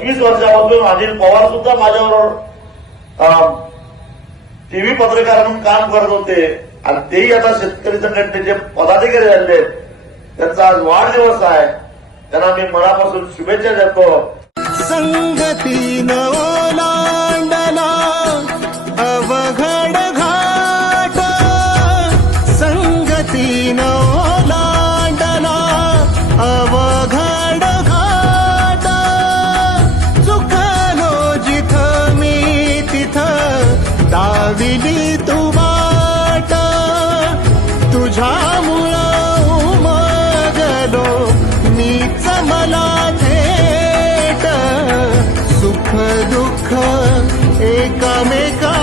25 वर्षापासून अनिल पवार सुद्धा माझ्याबरोबर टीव्ही पत्रकार म्हणून काम करत होते आणि तेही आता शेतकरी संघटनेचे पदाधिकारी झाले आहेत. त्यांचा आज वाढदिवस आहे. त्यांना मी मनापासून शुभेच्छा देतो. संगतीनं ओलांडला अवघड घाट, संगतीनं ओलांडला अवघड घाट, चुकलो जिथं मी तिथं दाविली तू वाट, तुझ्यामुळं उमगलो मीच मला थेट, सुख दुःख एकामेका